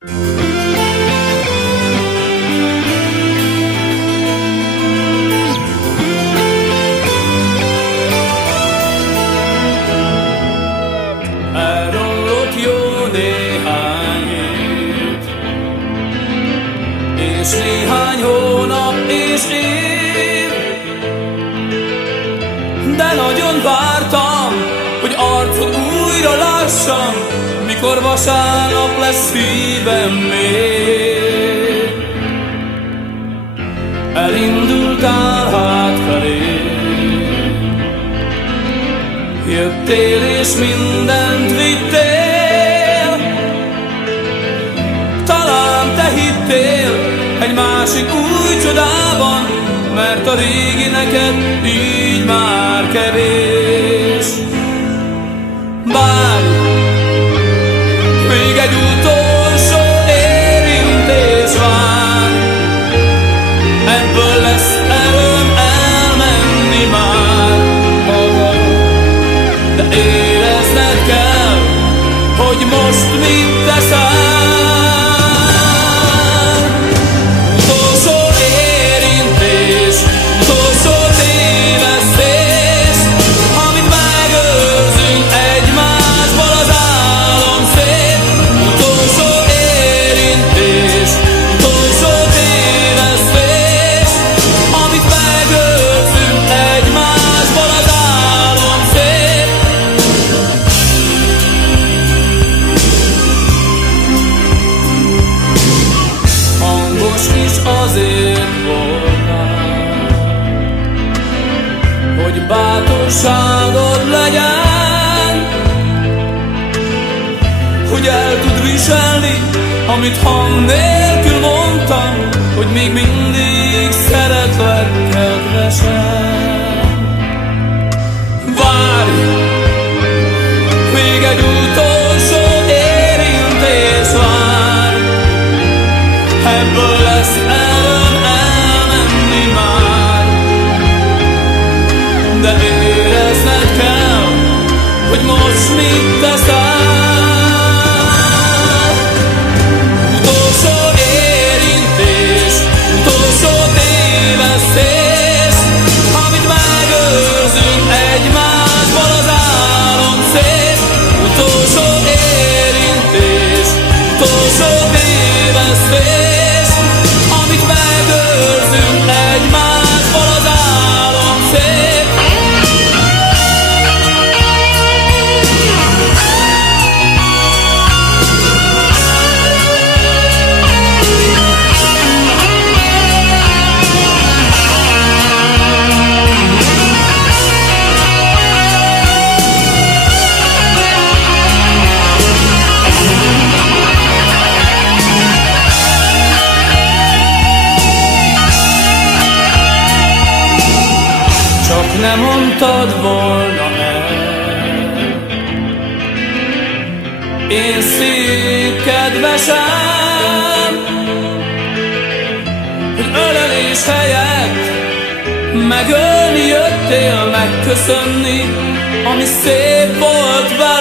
Elromlott jó néhány hét, és néhány hónap és év, de nagyon vártam, hogy arcod újra lássam, mikor vasárnap lesz szívem még. Elindultál hátfelé, jöttél és mindent vittél. Talán te hittél egy másik új csodában, mert a régi neked így már kevés. Bár még egy utolsó érintés vár, ebből lesz erőm elmenni már magadon. De érezned kell, hogy most mit teszel. Utolsó érintés, utolsó tévesztés, amit megőrzünk egymásból az álom szép. Utolsó érintés, utolsó tévesztés, amit megőrzünk egymásból az álom szép. Hangos is azért voltál, hogy bátorságod legyen, hogy el tud viselni, amit hang nélkül mondtam, hogy még mindig szeretlek kedvesen. Várj, még egy utolsó érintés vár, ebből lesz erőm elmenni már. De érezned kell, hogy most mit teszel. Utolsó érintés, utolsó tévesztés, amit megőrzünk egymásból az álom szép. Utolsó érintés, utolsó tévesztés, amit megőrzünk egymásból az álom szép. Csak nem mondtad volna el, én szép kedvesem, hogy ölelés helyett megölni jöttél megköszönni, ami szép volt veled.